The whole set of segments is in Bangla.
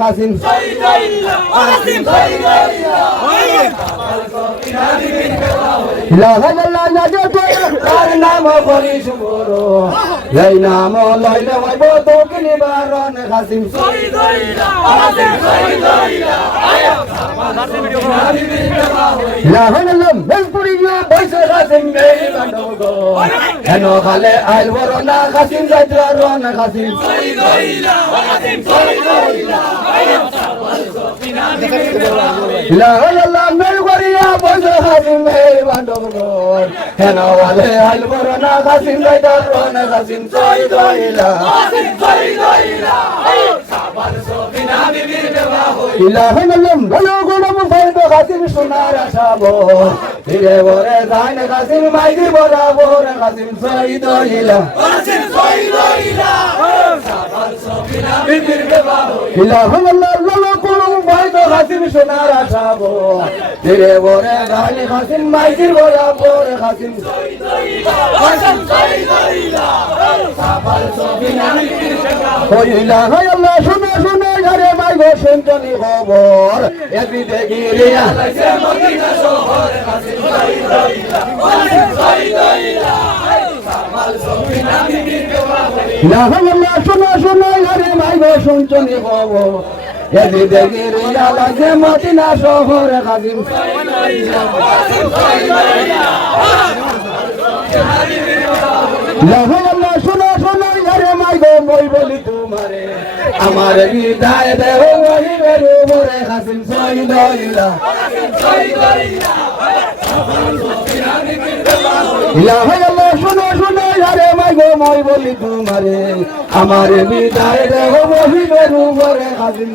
কাসিম তার নাম করিস বড় এই নাম লইলে হইব তোকে নিবারণ কাসিম হেন খালে আইল বড় না কাসিম রন কাসিম মেল করিয়া বসে কাসিম এই বান্ধব হেন খালে আইল বড় না কাসিম রন কাসিম কাসিম সোনার আসাব ধীরে বরে যাই না কাসিম মাইকি বরাবর কাসিম শহীদ হইলা কাসিম সোনার আসাব ধীরে বরে যাই না কাসিম মাইকি বরাবর কাসিম হইলা হইলা শুনে শুনে ঘরে মাইগো শুনতনি খবর একদিন দেখি রিয়া শোনো শোনো ঘরে মাইগো শুনতনি খবর একদিন দেখি রিয়া লাগছে মদিনা শহরে কাসিম শোনো শোনো ঘরে মাইগো মই বলি তোমারে আমার হৃদয় দেহ মহিমের উপরে কাসিম শহীদ হইলা শোনো শোনো ঘরে মাইগো মই বলি তোমারে আমার হৃদয় দেহ মহিমের উপরে কাসিম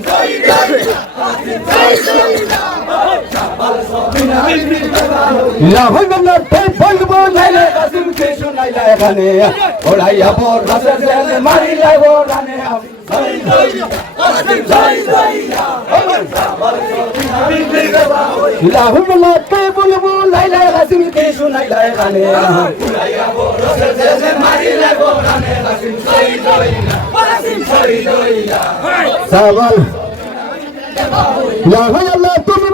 কাসিম কে শোনাইলা এখানে ওড়াইয়া পর মারিলা গোরানে কাসিম কে শোনাইলা এখানে সাবাল তুমি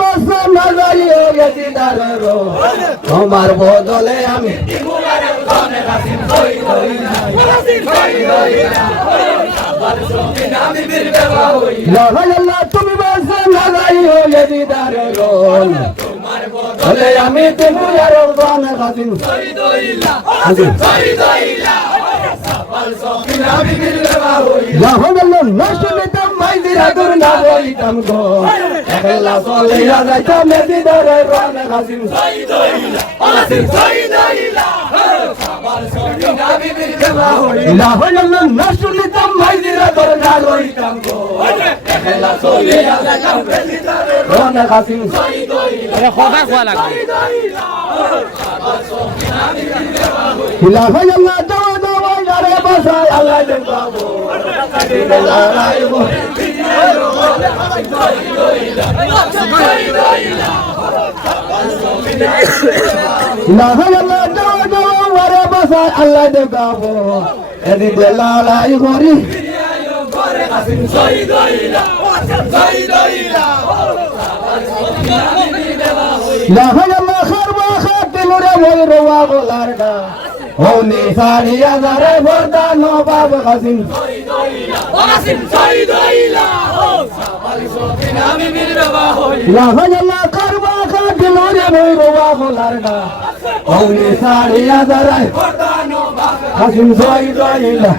তোমার বদলে আমি তুমি বলে আমি তুমি মাইদিরাদুর না বলিতাম গো একলা চলিয়া যাইতাম মেদিদারে রন কাসিম না শুনিতাম মাইদিরাদুর না বলিতাম গো একলা চলিয়া যাইতাম মেদিদারে রন কাসিম খোদা খোয়া লাগবে ইলা ভাইয়াল্লাহ দাওয়া দাওয়া গারে বসায় আল্লাহ দেন বাবু লড়াই গো ইলা ভাইয়াল্লাহ দাওয়া দাওয়া গারে বসায় আল্লাহ দেন বাবু এদিকে লড়াই করি কাসিম শহীদ হইলা ইলা ভাইয়াল্লাহ খারবা খাতিলুরে মই রওয়া গোলারডা হোনি সারিয়া যারে বর্দা নবাব কাসিম লাভাজাল্লাহ কারবা খাতিলুরে মই রওয়া গোলারডা হোনি সারিয়া যারে বর্দা নবাব কাসিম শহীদ হইলা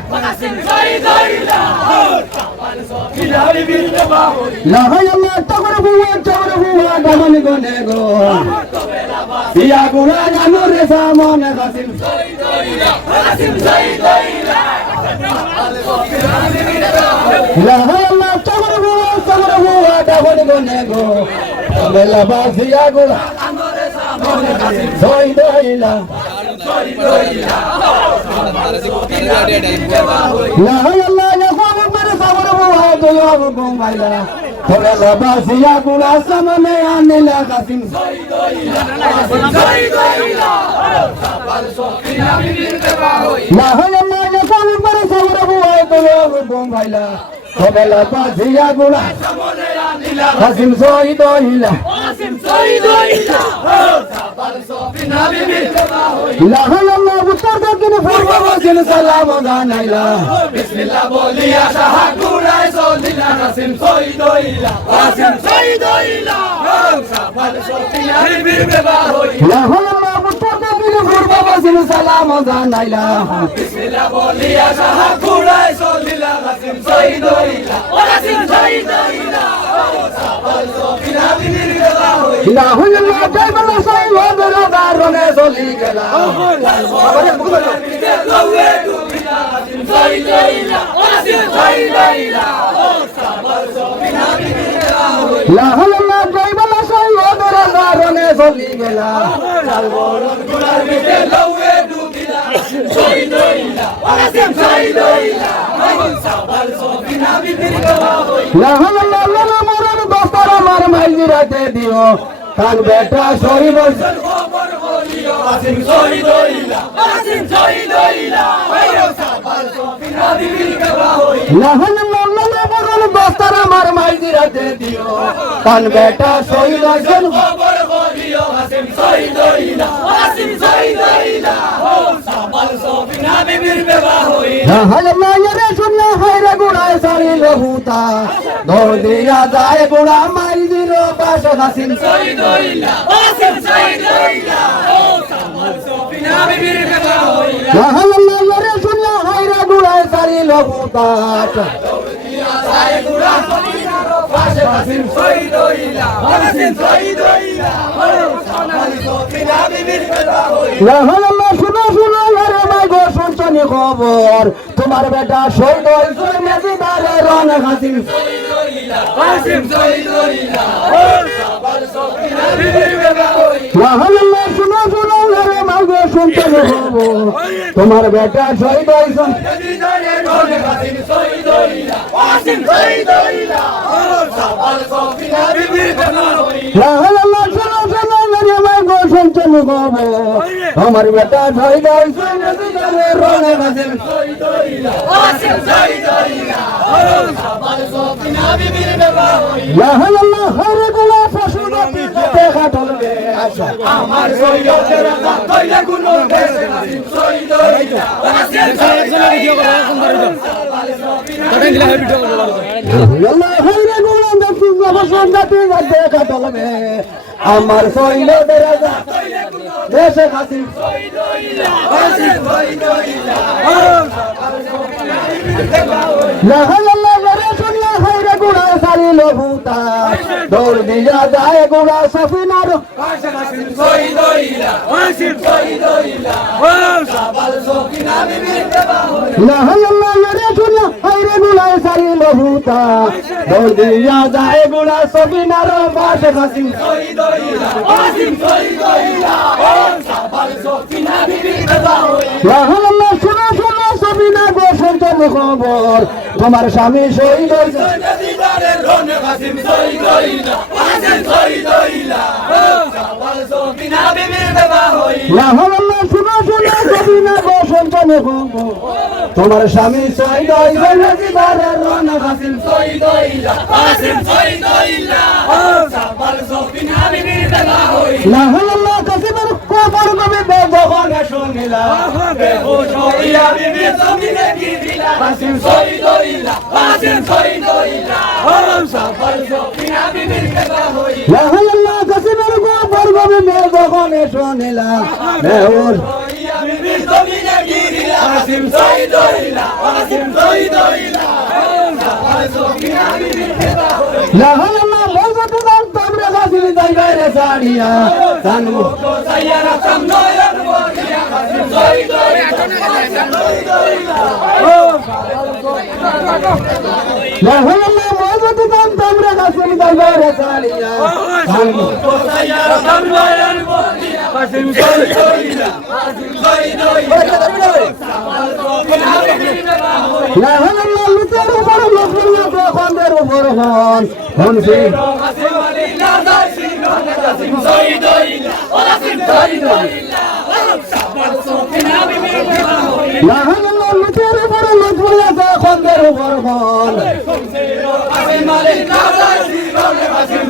লাভাজাল্লাহ তগর বুয়া দামন গনে গো ইয়া গুনা জানুরে সামনে কাসিম লাহাল্লাহ তগর বুয়া দামন গনে গো বেলা বাসিয়া গুনা জানুরে সামনে কাসিম শহীদ হইলা লাহাল্লাহ ইয়াকুব মেরে সামনে বুয়া দয়াব গোমাইলা थोड़ा लबासिया गुला सामने आने लगा कासिम ना हो ना ने कोन पर सवर बुआ तो बम भाईला কবেলা বাজিয়া গুড়া কাসিম শহীদ হইলা লাহাল্লাহ উত্তর দক্ষিণ পূর্ব পশ্চিম সালাম জানাইলা বিসমিল্লাহ বলিয়া সাহা কুড়াই চলিলা কাসিম শহীদ হইলা সাফাল সফিনা বীর বেবা হইলা লাহাল্লাহ উত্তর দক্ষিণ পূর্ব পশ্চিম সালাম জানাইলা বিসমিল্লাহ বলিয়া সাহা কুড়াই চলিলা কাসিম শহীদ হইলা সাফাল সফিনা বীর বেবা হইলা লাহাল্লাহ জয়বালা সাইওয়াদ রাদারনে চলি গেলা লওয়ে ডুবিলা কাসিম শহীদ হইলা সাফাল সফিনা বীর বেবা হইলা লাহাল্লাহ জয়বালা সাইওয়াদ রাদারনে চলি গেলা গুলার ভিতরে লওয়ে ডুবিলা কাসিম শহীদ হইলা সাফাল সফিনা বীর বেবা হইলা লাহাল্লাহ লালা মরণ দস্তার আমার মাইজি রাতে দিও কান বেটা শরীর খবর বলিও কাসিম শহীদ হইলা সাফাল সফিনা বীর বেবা হইলা লাহাল্লাহ লালা মরণ দস্তার আমার মাইজি রাতে দিও কান বেটা শরীর খবর বলিও কাসিম শহীদ হইলা সাফাল সফিনা বীর বেবা হইলা লাহাল্লাহ রে শুনলা হায়রে গুড়ায় সারি লহুতা দৌড় দিয়া যায় গুড়া মাইজি রো পাশ হাসিন শহীদ হইলা সাফাল সফিনা বীর বেবা হইলা লাহাল্লাহ রে শুনলা হায়রে গুড়ায় সারি লহুতা যায় গুড়া সফিনারো পাশে কাসিম শহীদ হইলা সাফাল সফিনা বীর বেবা হইলা লাহাল্লাহ শুনো শুনো রে মাই গো শুনছনি খবর তোমার বেটা শহীদ হইছে মেজিদারে রন হাসিন কাসিম শহীদ হইলা সাফাল সফিনা বীর বেবা হইলা লাহাল্লাহ শুনো শুনো রে মাই গো শুনছনি খবর তোমার বেটা শহীদ হইছে মেজিদারে রন কাসিম শহীদ হইলা সাফাল সফিনা বীর বেবা হইলা লাহাল্লাহ শুনো শুনো রে মাই গো শুনছনি খবর তোমার বেটা শহীদ হইছে মেজিদারে রন হাসিন সাফাল সফিনা বীর বেবা হইলা লাহাল্লাহ হরে গুলা ফসুদা দেখা টলবে আশা আমার শহীদের রাজা কইলে কোন দেশে কাসিম শহীদ হইলা সাফাল সফিনা আল্লাহ হরে গুলা ফসুদা দেখা টলবে আমার শহীদের রাজা দেশে হাসিন শহীদ হইলা সাফাল সফিনা বীর বেবা হইলা লাহাল্লাহ রে শুনলা হরে গুলা সারি লহুতা দৌড় দিয়া যায় গুলা সফিনার কাসিম শহীদ হইলা সাফাল সফিনা বীর বেবা হইলা লাহাল্লাহ রে শুনলা হরে গুলা সারি লহুতা দৌড় দিয়া যায় গুলা সফিনার বাস হাসিন শহীদ হইলা সাফাল সফিনা বীর বেবা হইলা লাহাল্লাহ শুনো শুনো সফিনা গো শুনছন খবর তোমার স্বামী শহীদ হইছে মেজিদারে রন কাসিম শহীদ হইলা সাফাল সফিনা বীর বেবা হইলা লাহাল্লাহ শুনো শুনো সফিনা গো শুনছন খবর তোমার স্বামী শহীদ হইছে মেজিদারে রন হাসিন শহীদ হইলা সাফাল সফিনা বীর বেবা হইলা লাহাল্লাহ কাসিমের খবর কবে বেদখনে শুনিলা বেহুশ হইয়া বিবি জমিনে গিরিলা কাসিম শহীদ হইলা সাফাল সফিনা বীর বেবা হইলা লাহাল্লাহ কাসিমের খবর কবে বেদখনে শুনিলা বেহুশ হইয়া বিবি জমিনে গিরিলা কাসিম শহীদ হইলা সাফাল সফিনা বীর বেবা হইলা লাহাল্লাহ মজত দান তোমরা কাসিম জায়গায় সাড়িয়া জানমু তো সাইয়ারা চন্দয়ন বলিয়া কাসিম শহীদ হইলা লাহাল্লাহ মজত দান তোমরা কাসিম জায়গায় সাড়িয়া জানমু তো সাইয়ারা চন্দয়ন বলিয়া কাসিম শহীদ হইলা সাফাল সফিনা বীর বেবা হইলা লাহাল্লাহ লুতের উপর লুকিয়ে খন্দের উপর মন হনসি কাসিম আলী না যায় সিলন কাসিম শহীদ হইলা ও কাসিম শহীদ হইলা সাবার সোফিনা বিবি লাহাল্লাহ লুটের উপর লুট পড়েছে খন্দের উপর খন কাসিম আলী না যায় সিলন কাসিম